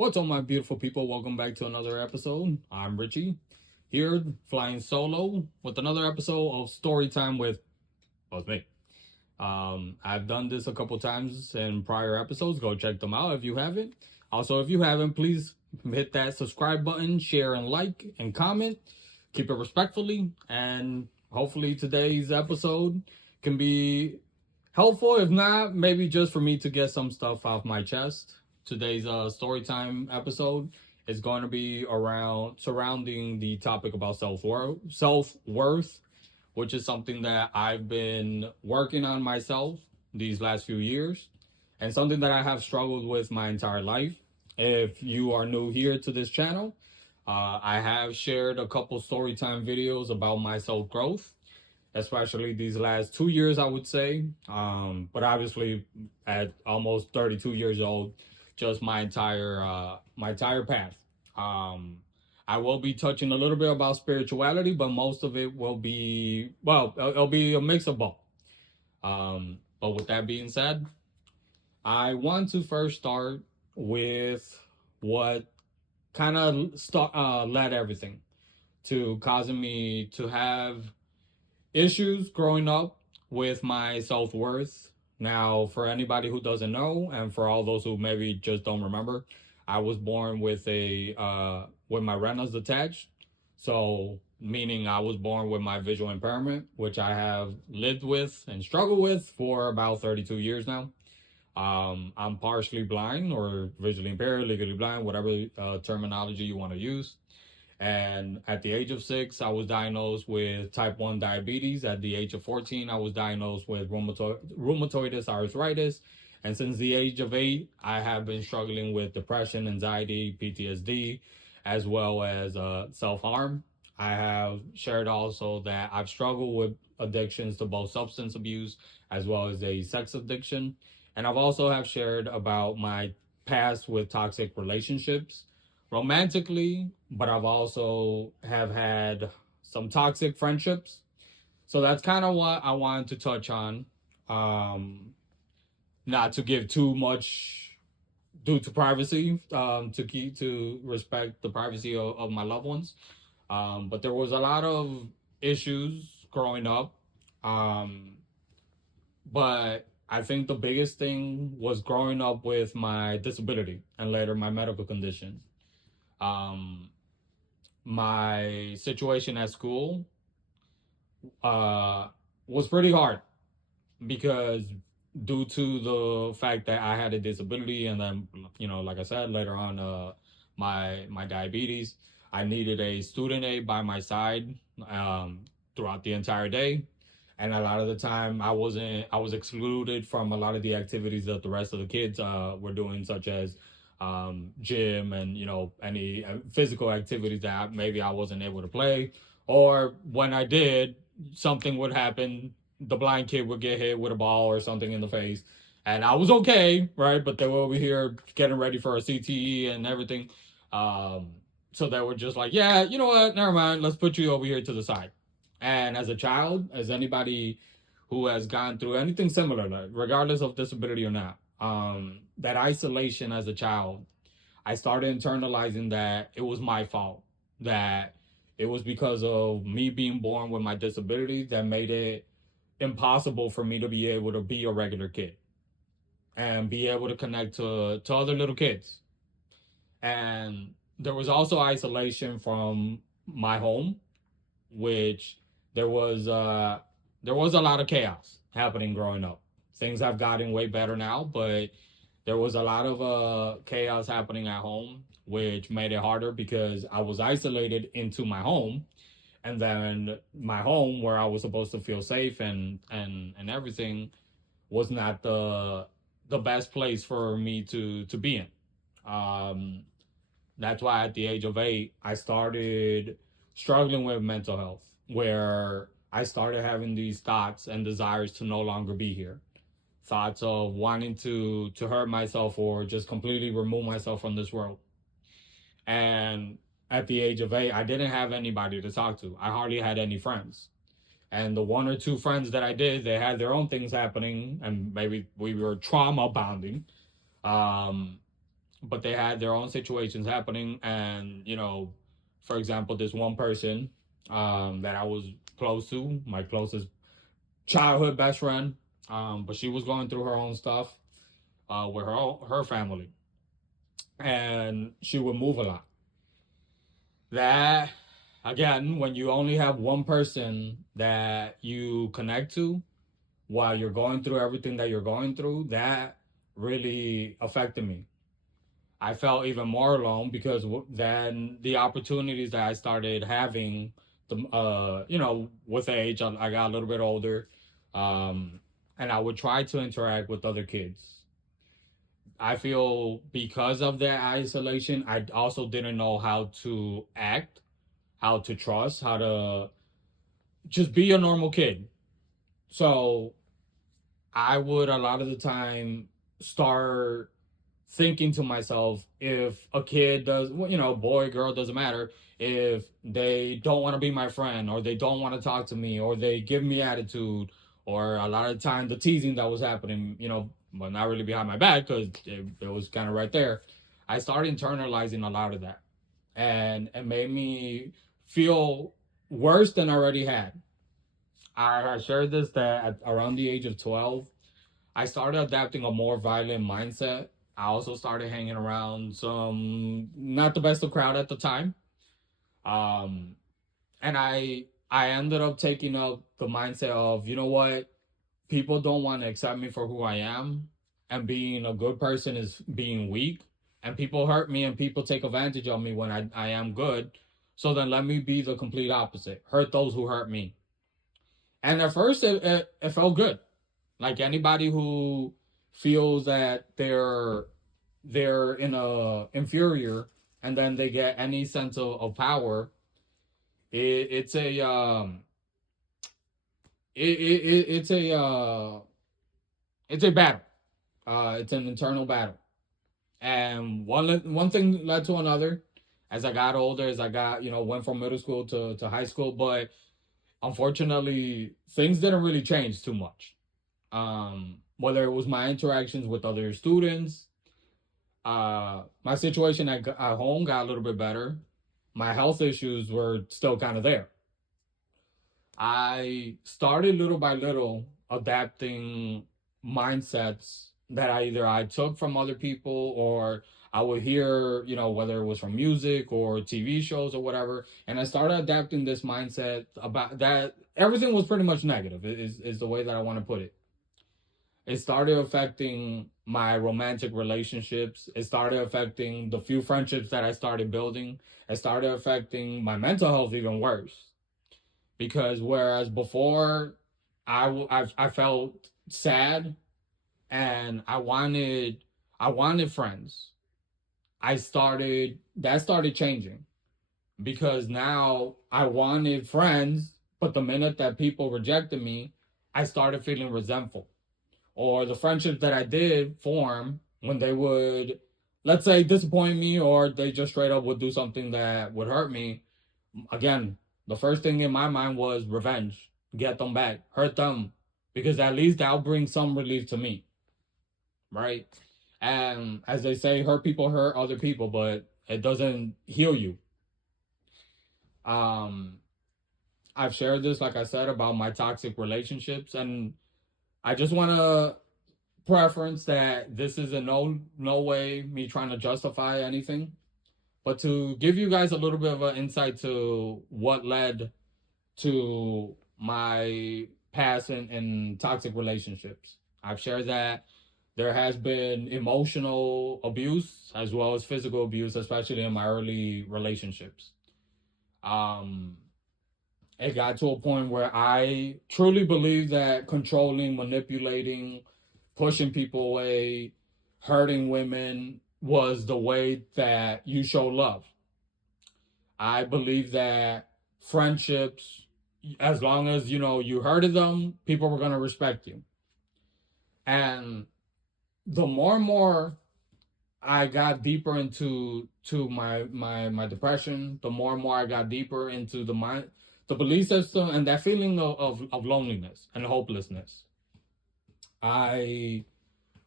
What's up, my beautiful people? Welcome back to another episode. I'm Richie, here flying solo with another episode of Story Time with me. I've done this a couple times in prior episodes. Go check them out if you haven't. Also, if you haven't, please hit that subscribe button, share and like and comment. Keep it respectfully, and hopefully today's episode can be helpful. If not, maybe just for me to get some stuff off my chest. Today's story time episode is going to be around surrounding the topic about self worth, which is something that I've been working on myself these last few years, and something that I have struggled with my entire life. If you are new here to this channel, I have shared a couple story time videos about my self growth, especially these last 2 years, I would say. But obviously, at almost 32 years old, just my entire path. Um, I will be touching a little bit about spirituality, but most of it will be it'll be a mix of both. But with that being said, I want to first start with what kind of led everything to causing me to have issues growing up with my self worth. Now, for anybody who doesn't know, and for all those who maybe just don't remember, I was born with my retinas detached. So, meaning I was born with my visual impairment, which I have lived with and struggled with for about 32 years now. I'm partially blind or visually impaired, legally blind, whatever terminology you want to use. And at the age of 6, I was diagnosed with type 1 diabetes. At the age of 14, I was diagnosed with rheumatoid arthritis. And since the age of 8, I have been struggling with depression, anxiety, PTSD, as well as self harm. I have shared also that I've struggled with addictions to both substance abuse as well as a sex addiction. And I've also have shared about my past with toxic relationships romantically, but I've also have had some toxic friendships. So that's kind of what I wanted to touch on. Um, Not to give too much due to privacy, to respect the privacy of my loved ones. But there was a lot of issues growing up. Um, but I think the biggest thing was growing up with my disability and later my medical condition. Um, my situation at school uh, was pretty hard because due to the fact that I had a disability, and then like I said later on, my diabetes, I needed a student aide by my side throughout the entire day. And a lot of the time I was excluded from a lot of the activities that the rest of the kids were doing, such as gym and any physical activities that maybe I wasn't able to play, or when I did, something would happen. The blind kid would get hit with a ball or something in the face, and I was okay, right? But they were over here getting ready for a CTE and everything. Um, so they were just like, yeah, you know what? Never mind. Let's put you over here to the side. And as a child, as anybody who has gone through anything similar, like, regardless of disability or not, that isolation as a child, I started internalizing that it was my fault, that it was because of me being born with my disability that made it impossible for me to be able to be a regular kid and be able to connect to other little kids. And there was also isolation from my home, which there was uh there was a lot of chaos happening growing up. Things have gotten way better now, but there was a lot of chaos happening at home, which made it harder because I was isolated into my home, and then my home where I was supposed to feel safe and everything was not the best place for me to be in. Um, that's why at the age of 8, I started struggling with mental health, where I started having these thoughts and desires to no longer be here. Thoughts of wanting to hurt myself or just completely remove myself from this world. And at the age of 8, I didn't have anybody to talk to. I hardly had any friends. And the one or two friends that I did, they had their own things happening, and maybe we were trauma bonding. Um, but they had their own situations happening. And, you know, for example, this one person that I was close to, my closest childhood best friend, but she was going through her own stuff with her family, and she would move a lot. That, again, when you only have one person that you connect to while you're going through everything that you're going through, that really affected me. I felt even more alone because then the opportunities that I started having, you know, with age, I got a little bit older, um, and I would try to interact with other kids. I feel because of that isolation, I also didn't know how to act, how to trust, how to just be a normal kid. So I would a lot of the time start thinking to myself, if a kid does, you know, boy, girl, doesn't matter, if they don't want to be my friend, or they don't want to talk to me, or they give me attitude, or a lot of the time the teasing that was happening, you know, but not really behind my back because it was kind of right there. I started internalizing a lot of that, and it made me feel worse than I already had. I shared this that at around the age of 12, I started adapting a more violent mindset. I also started hanging around some not the best of crowd at the time. Um, and I ended up taking up the mindset of, you know what, people don't want to accept me for who I am, and being a good person is being weak, and people hurt me and people take advantage of me when I am good. So then let me be the complete opposite. Hurt those who hurt me. And at first it felt good. Like anybody who feels that they're in a inferior, and then they get any sense of power, it's a it's a it's a battle. It's an internal battle, and one thing led to another. As I got older, as I got, you know, went from middle school to high school, but unfortunately things didn't really change too much. Whether it was my interactions with other students, my situation at home got a little bit better. My health issues were still kind of there. I started little by little adapting mindsets that I took from other people, or I would hear, you know, whether it was from music or TV shows or whatever, and I started adapting this mindset about that everything was pretty much negative. Is the way that I want to put it. It started affecting my romantic relationships. It started affecting the few friendships that I started building. It started affecting my mental health even worse. Because whereas before I felt sad and I wanted friends, I started that started changing, because now I wanted friends, but the minute that people rejected me, I started feeling resentful. Or the friendships that I did form, when they would, let's say, disappoint me, or they just straight up would do something that would hurt me, again, the first thing in my mind was revenge. Get them back, hurt them, because at least that'll bring some relief to me, right? And as they say, hurt people hurt other people, but it doesn't heal you. Um, I've shared this, like I said, about my toxic relationships, and I just want to preference that this is in no way me trying to justify anything, but to give you guys a little bit of an insight to what led to my past in toxic relationships. I've shared that there has been emotional abuse as well as physical abuse, especially in my early relationships. Um, it got to a point where I truly believe that controlling, manipulating, pushing people away, hurting women was the way that you show love. I believe that friendships, as long as you know you hurted them, people were gonna respect you. And the more and more I got deeper into my depression, the more and more I got deeper into the belief system and that feeling of loneliness and hopelessness. I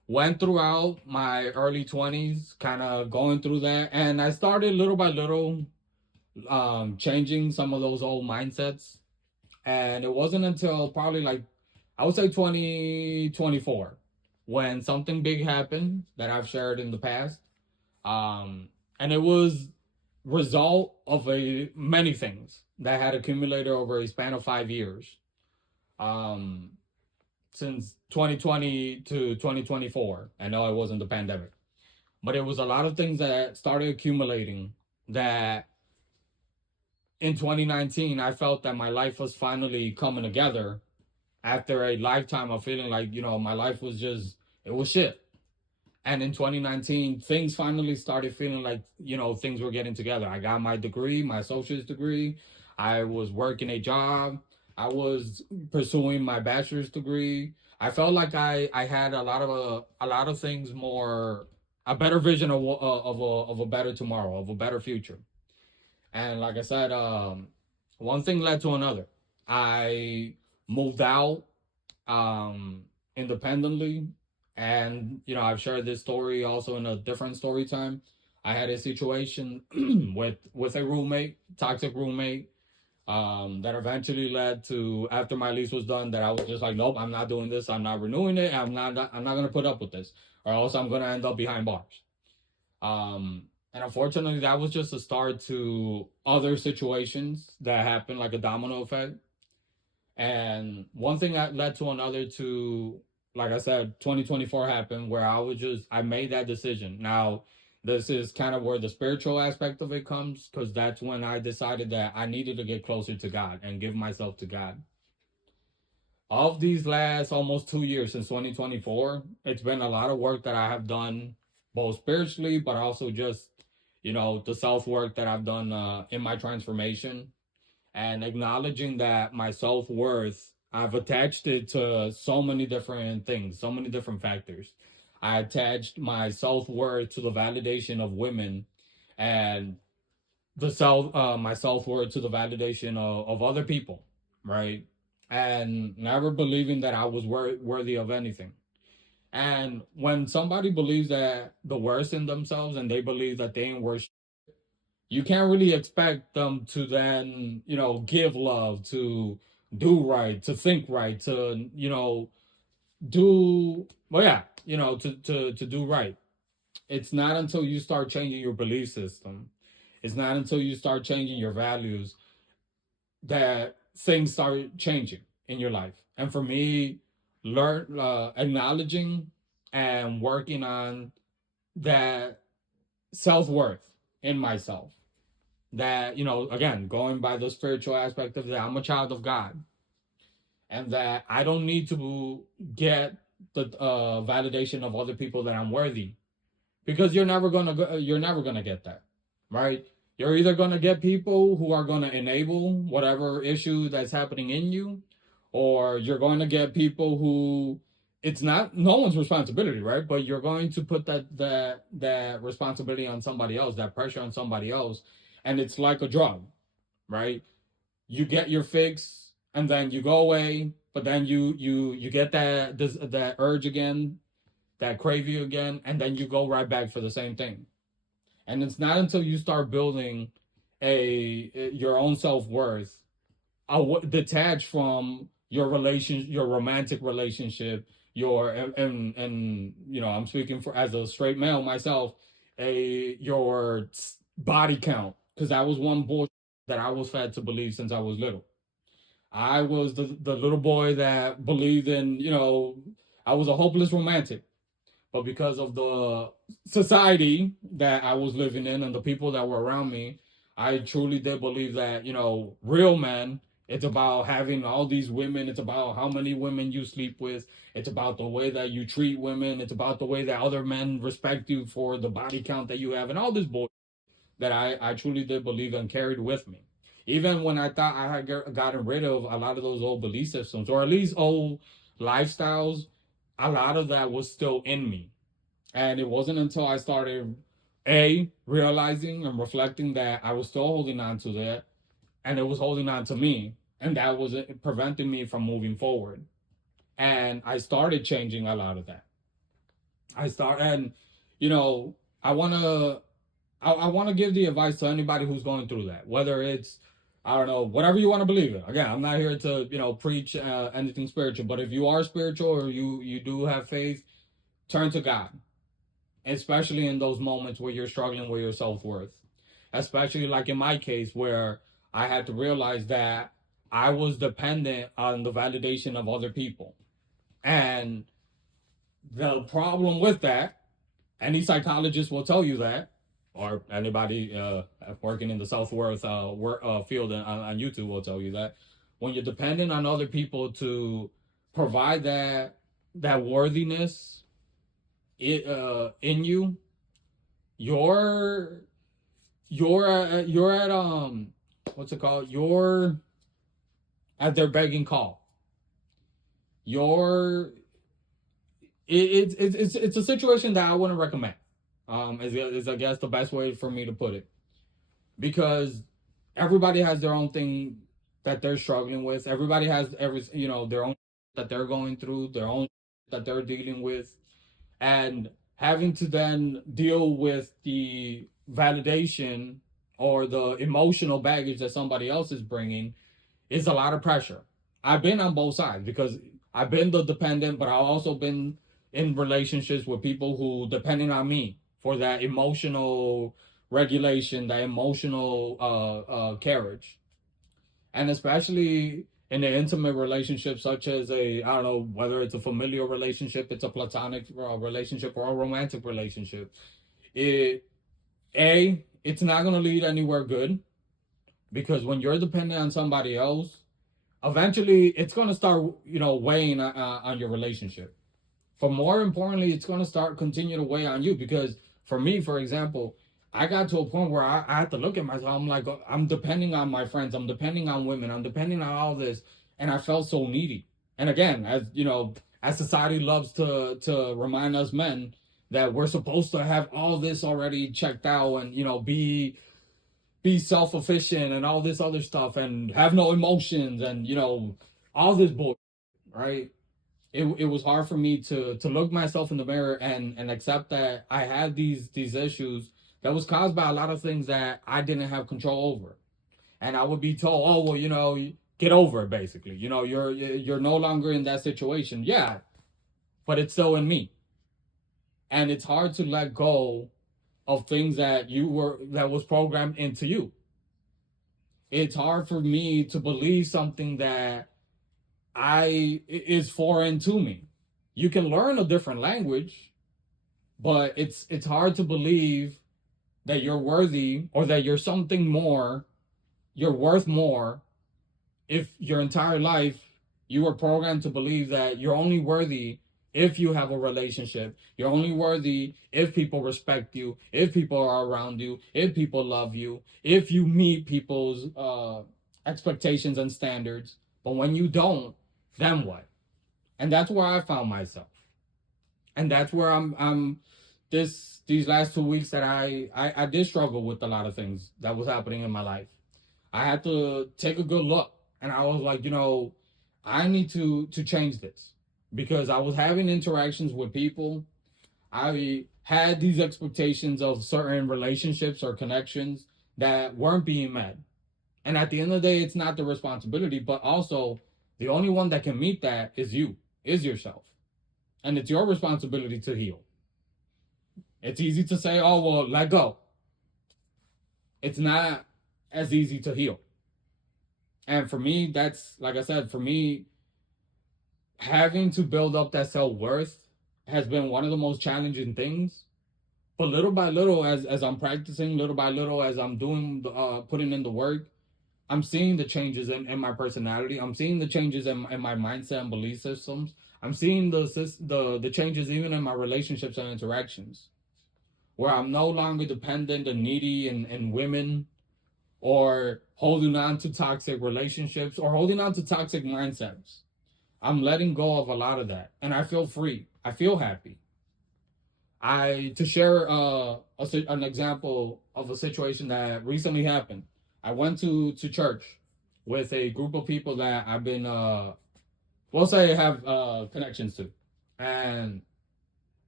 went throughout my early 20s, kind of going through that. And I started little by little changing some of those old mindsets. And it wasn't until probably like, I would say 2024, when something big happened that I've shared in the past. And it was result of a many things that had accumulated over a span of 5 years. Um, since 2020 to 2024. I know it wasn't the pandemic, but it was a lot of things that started accumulating that in 2019 I felt that my life was finally coming together after a lifetime of feeling like, my life was just, it was shit. And in 2019, things finally started feeling like, things were getting together. I got my degree, my associate's degree. I was working a job. I was pursuing my bachelor's degree. I felt like I had a lot of things more, a better vision of a better tomorrow, of a better future. And like I said, one thing led to another. I moved out independently, and I've shared this story also in a different story time. I had a situation with a roommate, toxic roommate, that eventually led to, after my lease was done, that I was just like, nope, I'm not doing this. I'm not renewing it. I'm not gonna put up with this, or else I'm gonna end up behind bars. And unfortunately, that was just a start to other situations that happened, like a domino effect. And one thing that led to another, to, like I said, 2024 happened, where I made that decision. Now, this is kind of where the spiritual aspect of it comes, because that's when I decided that I needed to get closer to God and give myself to God. Of these last almost 2 years since 2024, it's been a lot of work that I have done, both spiritually, but also just, the self work that I've done in my transformation, and acknowledging that my self worth, I've attached it to so many different things, so many different factors. I attached my self worth to the validation of women, and my self worth to the validation of other people, right? And never believing that I was worthy of anything. And when somebody believes that the worst in themselves, and they believe that they ain't worth, you can't really expect them to then, give love, to do right, to think right, to, do, well, yeah, to do right. It's not until you start changing your belief system, it's not until you start changing your values, that things start changing in your life. And for me, acknowledging and working on that self-worth in myself, that, again, going by the spiritual aspect of that, I'm a child of God, and that I don't need to get the validation of other people that I'm worthy, because you're never gonna get that, right? You're either gonna get people who are gonna enable whatever issue that's happening in you, or you're going to get people who, it's not no one's responsibility, right? But you're going to put that responsibility on somebody else, that pressure on somebody else, and it's like a drug, right? You get your fix, and then you go away, but then you get that urge again, that craving again, and then you go right back for the same thing. And it's not until you start building your own self-worth, detached from your romantic relationship, and I'm speaking for as a straight male myself, your body count, because that was one bullshit that I was fed to believe since I was little. I was the little boy that believed in, I was a hopeless romantic. But because of the society that I was living in and the people that were around me, I truly did believe that, real men, it's about having all these women. It's about how many women you sleep with. It's about the way that you treat women. It's about the way that other men respect you for the body count that you have, and all this bullshit that I truly did believe and carried with me. Even when I thought I had gotten rid of a lot of those old belief systems, or at least old lifestyles, a lot of that was still in me. And it wasn't until I started realizing and reflecting that I was still holding on to that, and it was holding on to me, and that was preventing me from moving forward. And I started changing a lot of that. I start and you know I want to I want to give the advice to anybody who's going through that, whether it's I don't know whatever you want to believe in. Again, I'm not here to preach anything spiritual, but if you are spiritual or you do have faith, turn to God, especially in those moments where you're struggling with your self worth. Especially like in my case where I had to realize that I was dependent on the validation of other people, and the problem with that, any psychologist will tell you that, or anybody working in the self worth field on YouTube will tell you that when you're dependent on other people to provide that worthiness in you, you're you're at what's it called? You're at their begging call. You're it's a situation that I wouldn't recommend. Is I guess the best way for me to put it, because everybody has their own thing that they're struggling with. Everybody has their own that they're going through, their own that they're dealing with, and having to then deal with the validation or the emotional baggage that somebody else is bringing is a lot of pressure. I've been on both sides because I've been the dependent, but I've also been in relationships with people who depending on me for that emotional regulation, that emotional carriage, and especially in an intimate relationship such as a I don't know whether it's a familial relationship, it's a platonic relationship, or a romantic relationship. It it's not gonna lead anywhere good because when you're dependent on somebody else, eventually it's going to start weighing on your relationship. For more importantly, it's going to start continue to weigh on you because for me, for example, I got to a point where I had to look at myself. I'm like, I'm depending on my friends, I'm depending on women, I'm depending on all this, and I felt so needy. And again, as you know, as society loves to remind us men that we're supposed to have all this already checked out and be self-efficient and all this other stuff and have no emotions and all this bull, right? It was hard for me to look myself in the mirror and accept that I had these issues that was caused by a lot of things that I didn't have control over. And I would be told, oh well, get over it basically. You're no longer in that situation. Yeah, but it's still in me. And it's hard to let go of things that was programmed into you. It's hard for me to believe something that I is foreign to me. You can learn a different language, but it's hard to believe that you're worthy or that you're something more, you're worth more if your entire life you were programmed to believe that you're only worthy if you have a relationship. You're only worthy if people respect you, if people are around you, if people love you, if you meet people's expectations and standards. But when you don't, then what? And that's where I found myself. And that's where I'm these last 2 weeks that I did struggle with a lot of things that was happening in my life. I had to take a good look, and I was like, I need to change this because I was having interactions with people. I had these expectations of certain relationships or connections that weren't being met. And at the end of the day, it's not the responsibility, but also the only one that can meet that is you, is yourself. And it's your responsibility to heal. It's easy to say, oh, well, let go. It's not as easy to heal. And for me, that's like I said, for me, having to build up that self worth has been one of the most challenging things. But little by little, as I'm practicing, little by little, as I'm doing, putting in the work, I'm seeing the changes in my personality. I'm seeing the changes in my mindset and belief systems. I'm seeing the changes even in my relationships and interactions, where I'm no longer dependent and needy and women or holding on to toxic relationships or holding on to toxic mindsets. I'm letting go of a lot of that, and I feel free. I feel happy. I to share an example of a situation that recently happened. I went to church with a group of people that I've been we'll say have connections to, and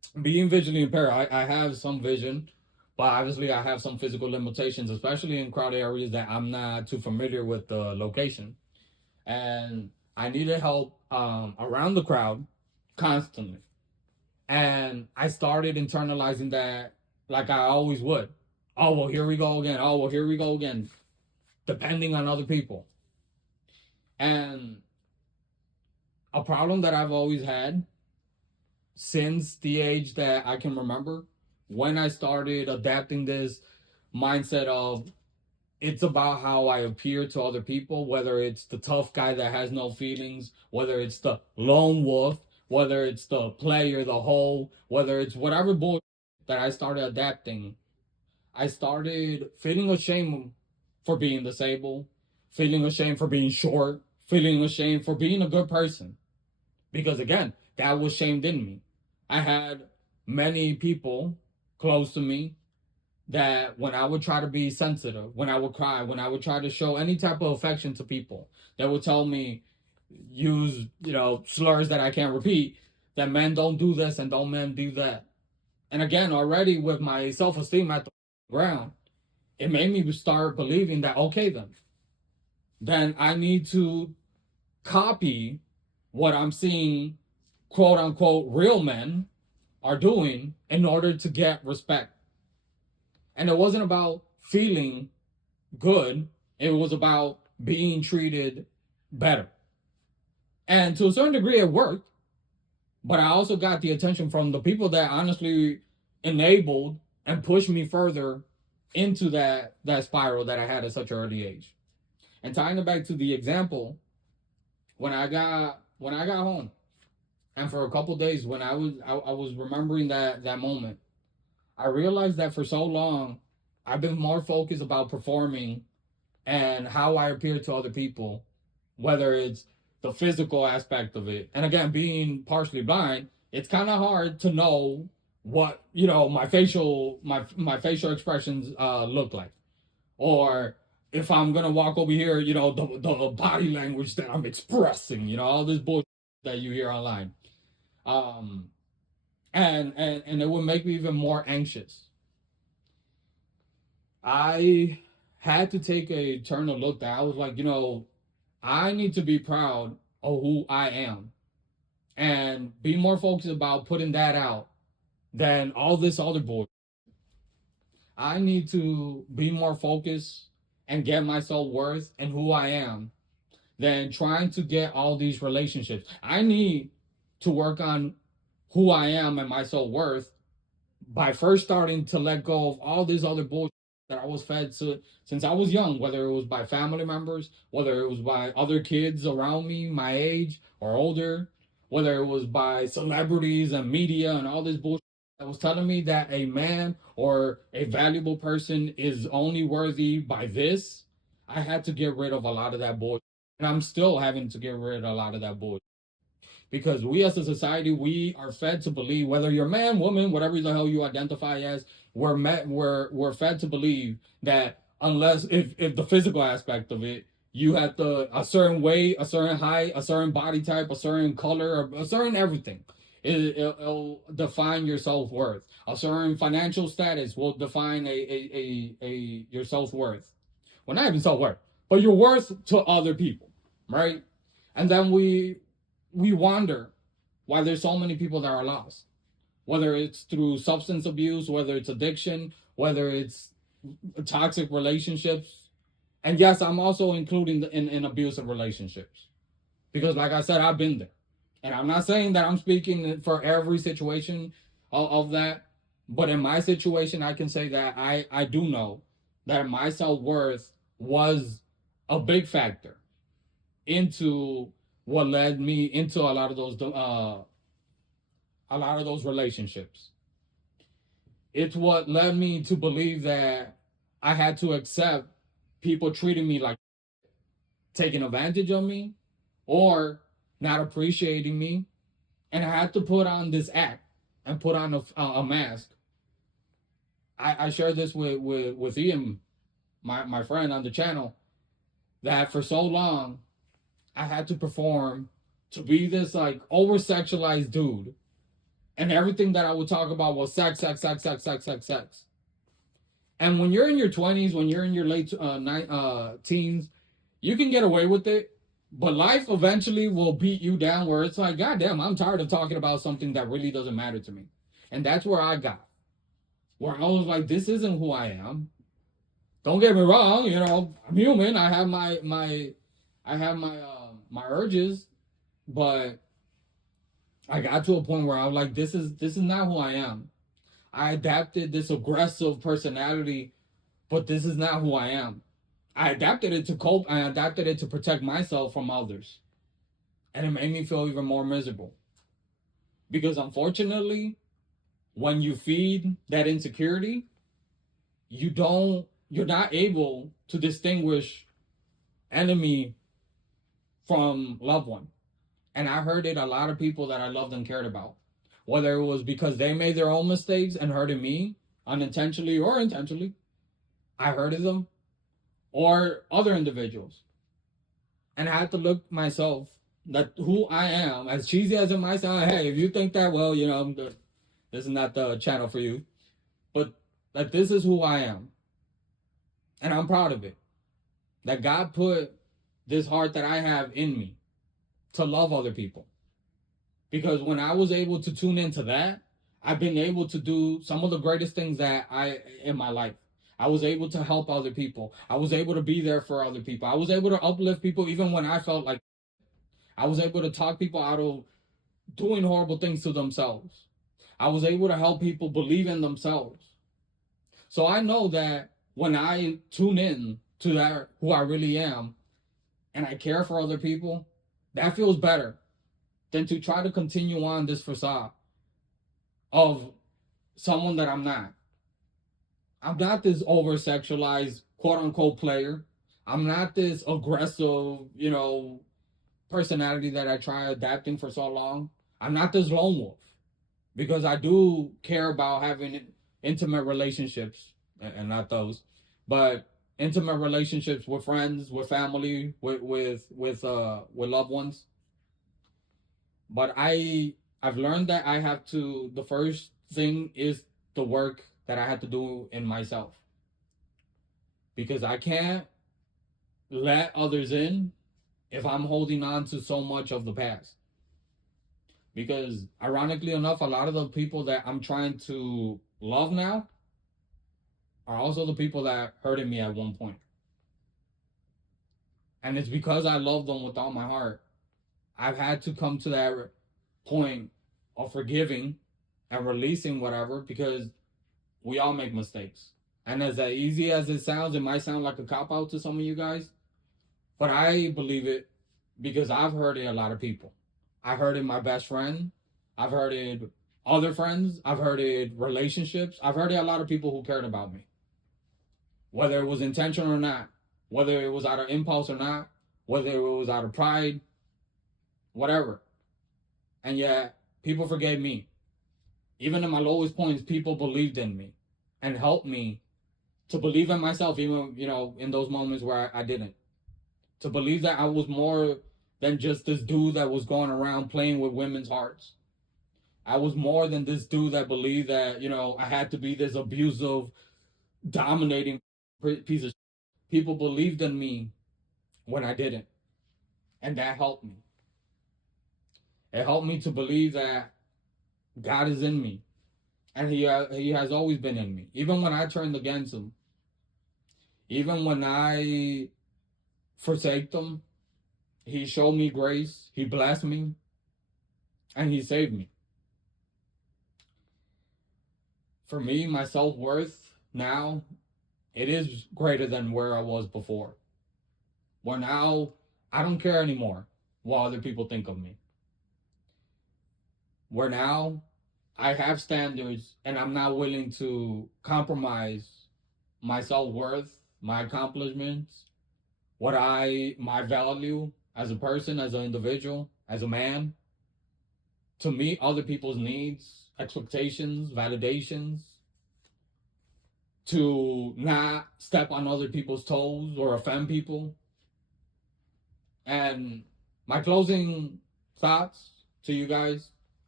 being visually impaired, I have some vision, but obviously I have some physical limitations, especially in crowded areas that I'm not too familiar with the location. And I needed help around the crowd constantly. And I started internalizing that like I always would. Oh, well, here we go again. Oh, well, here we go again. Depending on other people. And a problem that I've always had since the age that I can remember, when I started adapting this mindset of it's about how I appear to other people, whether it's the tough guy that has no feelings, whether it's the lone wolf, whether it's the player, the whole, whether it's whatever bull that I started adapting. I started feeling ashamed for being disabled, feeling ashamed for being short, feeling ashamed for being a good person. Because again, that was shamed in me. I had many people close to me that when I would try to be sensitive, when I would cry, when I would try to show any type of affection to people, they would tell me, use, slurs that I can't repeat, that men don't do this and don't men do that. And again, already with my self esteem at the ground, it made me start believing that, okay, then I need to copy what I'm seeing, quote unquote, real men are doing in order to get respect. And it wasn't about feeling good, it was about being treated better. And to a certain degree, it worked. But I also got the attention from the people that honestly enabled and pushed me further into that spiral that I had at such an early age. And tying it back to the example, when I got home, and for a couple of days when I was remembering that moment, I realized that for so long I've been more focused about performing and how I appear to other people, whether it's the physical aspect of it. And again, being partially blind, it's kind of hard to know what my facial expressions look like, or if I'm gonna walk over here, the body language that I'm expressing, all this bullshit that you hear online. Um, and it would make me even more anxious. I had to take a turn to look that I was like, I need to be proud of who I am and be more focused about putting that out than all this other bullshit. I need to be more focused and get my self worth and who I am than trying to get all these relationships. I need to work on who I am and my self worth by first starting to let go of all this other bullshit that I was fed to since I was young, whether it was by family members, whether it was by other kids around me, my age or older, whether it was by celebrities and media and all this bullshit that was telling me that a man or a valuable person is only worthy by this. I had to get rid of a lot of that bullshit. And I'm still having to get rid of a lot of that bullshit because we as a society, we are fed to believe, whether you're man, woman, whatever the hell you identify as, we're fed to believe that unless if the physical aspect of it, you have to a certain weight, a certain height, a certain body type, a certain color, a certain everything. It'll define your self worth. A certain financial status will define a your self worth. Well, not even self worth, but your worth to other people, right? And then we wonder why there's so many people that are lost, whether it's through substance abuse, whether it's addiction, whether it's toxic relationships. And yes, I'm also including in abusive relationships because, like I said, I've been there. And I'm not saying that I'm speaking for every situation of that, but in my situation, I can say that I do know that my self worth was a big factor into what led me into a lot of those relationships. It's what led me to believe that I had to accept people treating me like taking advantage of me or not appreciating me, and I had to put on this act and put on a mask. I shared this with Ian, my friend on the channel, that for so long I had to perform to be this like over sexualized dude And everything that I would talk about was sex, sex, sex, sex, sex, sex, sex. And when you're in your 20s, when you're in your late teens, you can get away with it. But life eventually will beat you down where it's like, God damn, I'm tired of talking about something that really doesn't matter to me. And that's where I got. Where I was like, this isn't who I am. Don't get me wrong, I'm human. I have my urges, but I got to a point where I was like, this is not who I am. I adapted this aggressive personality, but this is not who I am. I adapted it to cope. I adapted it to protect myself from others. And it made me feel even more miserable. Because unfortunately, when you feed that insecurity, you're not able to distinguish enemy from loved one. And I heard it a lot of people that I loved and cared about. Whether it was because they made their own mistakes and hurted me, unintentionally or intentionally, I hurted them, or other individuals. And I had to look myself that who I am, as cheesy as it might sound. Hey, if you think that, well, this is not the channel for you. But that this is who I am. And I'm proud of it. That God put this heart that I have in me to love other people. Because when I was able to tune into that, I've been able to do some of the greatest things that I in my life. I was able to help other people. I was able to be there for other people. I was able to uplift people even when I felt like I was able to talk people out of doing horrible things to themselves. I was able to help people believe in themselves. So I know that when I tune in to that who I really am and I care for other people, that feels better than to try to continue on this facade of someone that I'm not. I'm not this over sexualized quote unquote player. I'm not this aggressive, personality that I try adapting for so long. I'm not this lone wolf because I do care about having intimate relationships and not those, but intimate relationships with friends, with family, with loved ones. But I've learned that I have to. The first thing is the work that I have to do in myself because I can't let others in if I'm holding on to so much of the past. Because ironically enough, a lot of the people that I'm trying to love now are also the people that hurted me at one point. And it's because I love them with all my heart. I've had to come to that point of forgiving and releasing whatever because we all make mistakes. And as easy as it sounds, it might sound like a cop out to some of you guys, but I believe it because I've hurted a lot of people. I hurted my best friend. I've hurted other friends. I've hurted relationships. I've hurted a lot of people who cared about me. Whether it was intentional or not, whether it was out of impulse or not, whether it was out of pride, whatever. And yet, people forgave me. Even in my lowest points, people believed in me and helped me to believe in myself, even, in those moments where I didn't. To believe that I was more than just this dude that was going around playing with women's hearts. I was more than this dude that believed that, I had to be this abusive, dominating piece of shit. People believed in me when I didn't. And that helped me. It helped me to believe that God is in me. And he has always been in me. Even when I turned against him. Even when I forsake him. He showed me grace. He blessed me. And he saved me. For me, my self-worth now, it is greater than where I was before. Where now, I don't care anymore what other people think of me. Where now, I have standards and I'm not willing to compromise my self-worth, my accomplishments, my value as a person, as an individual, as a man, to meet other people's needs, expectations, validations, to not step on other people's toes or offend people. And my closing thoughts to you guys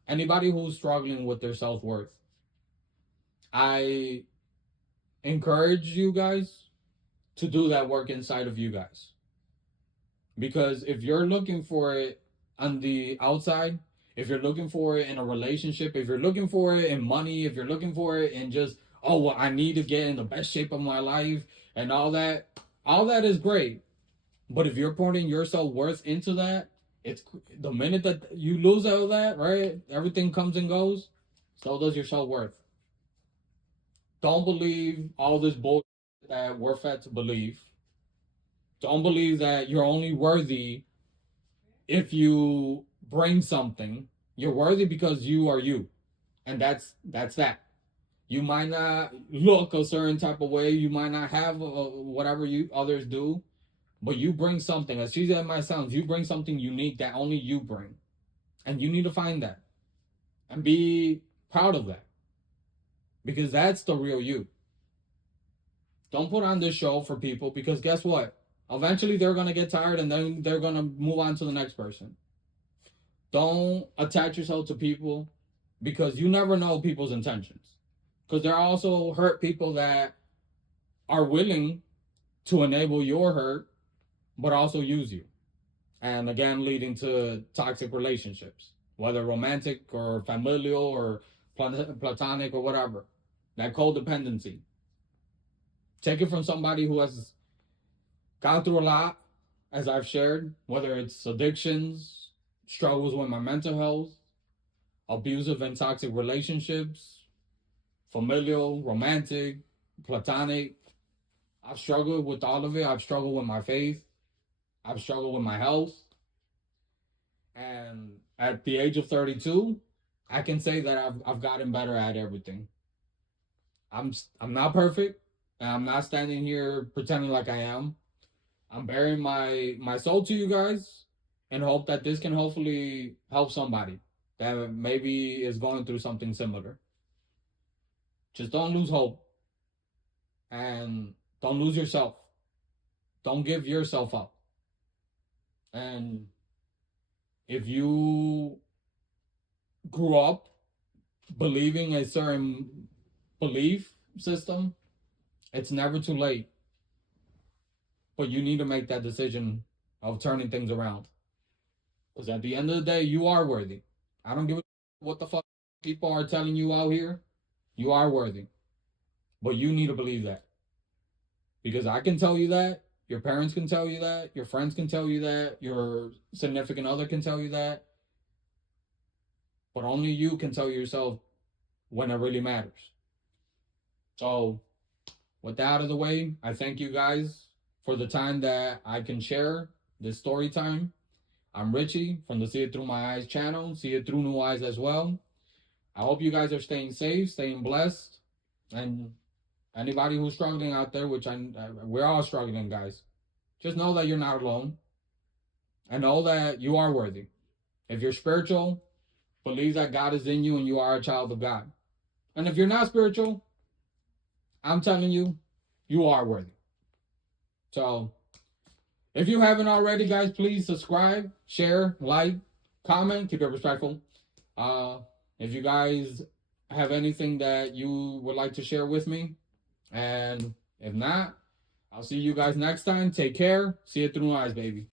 Anybody who's struggling with their self-worth, I encourage you guys to do that work inside of you guys. Because if you're looking for it on the outside, if you're looking for it in a relationship, if you're looking for it in money, if you're looking for it in just, oh, well, I need to get in the best shape of my life and all that is great. But if you're putting your self worth into that, it's the minute that you lose all that, right? Everything comes and goes. So does your self worth. Don't believe all this bullshit that we're fed to believe. Don't believe that you're only worthy if you bring something. You're worthy because you are you, and that's that. You might not look a certain type of way. You might not have whatever you others do, but you bring something. As cheesy as it might sound, you bring something unique that only you bring, and you need to find that and be proud of that because that's the real you. Don't put on this show for people because guess what? Eventually they're gonna get tired and then they're gonna move on to the next person. Don't attach yourself to people because you never know people's intentions. Because there are also hurt people that are willing to enable your hurt, but also use you. And again, leading to toxic relationships, whether romantic or familial or platonic or whatever. That codependency. Take it from somebody who has gone through a lot, as I've shared, whether it's addictions, struggles with my mental health, abusive and toxic relationships, familial, romantic, platonic. I've struggled with all of it. I've struggled with my faith. I've struggled with my health. And at the age of 32, I can say that I've gotten better at everything. I'm not perfect, and I'm not standing here pretending like I am. I'm bearing my soul to you guys, and hope that this can hopefully help somebody that maybe is going through something similar. Just don't lose hope, and don't lose yourself. Don't give yourself up. And if you grew up believing a certain belief system, it's never too late. But you need to make that decision of turning things around. Because at the end of the day, you are worthy. I don't give a what the fuck people are telling you out here. You are worthy. But you need to believe that. Because I can tell you that. Your parents can tell you that. Your friends can tell you that. Your significant other can tell you that. But only you can tell yourself when it really matters. So, with that out of the way, I thank you guys for the time that I can share this story time. I'm Richie from the See It Through My Eyes channel, See It Through New Eyes as well. I hope you guys are staying safe, staying blessed, and anybody who's struggling out there, which we're all struggling, guys, just know that you're not alone, and know that you are worthy. If you're spiritual, believe that God is in you and you are a child of God. And if you're not spiritual, I'm telling you, you are worthy. So, if you haven't already, guys, please subscribe, share, like, comment, keep it respectful. If you guys have anything that you would like to share with me, and if not, I'll see you guys next time. Take care. See it through eyes, baby.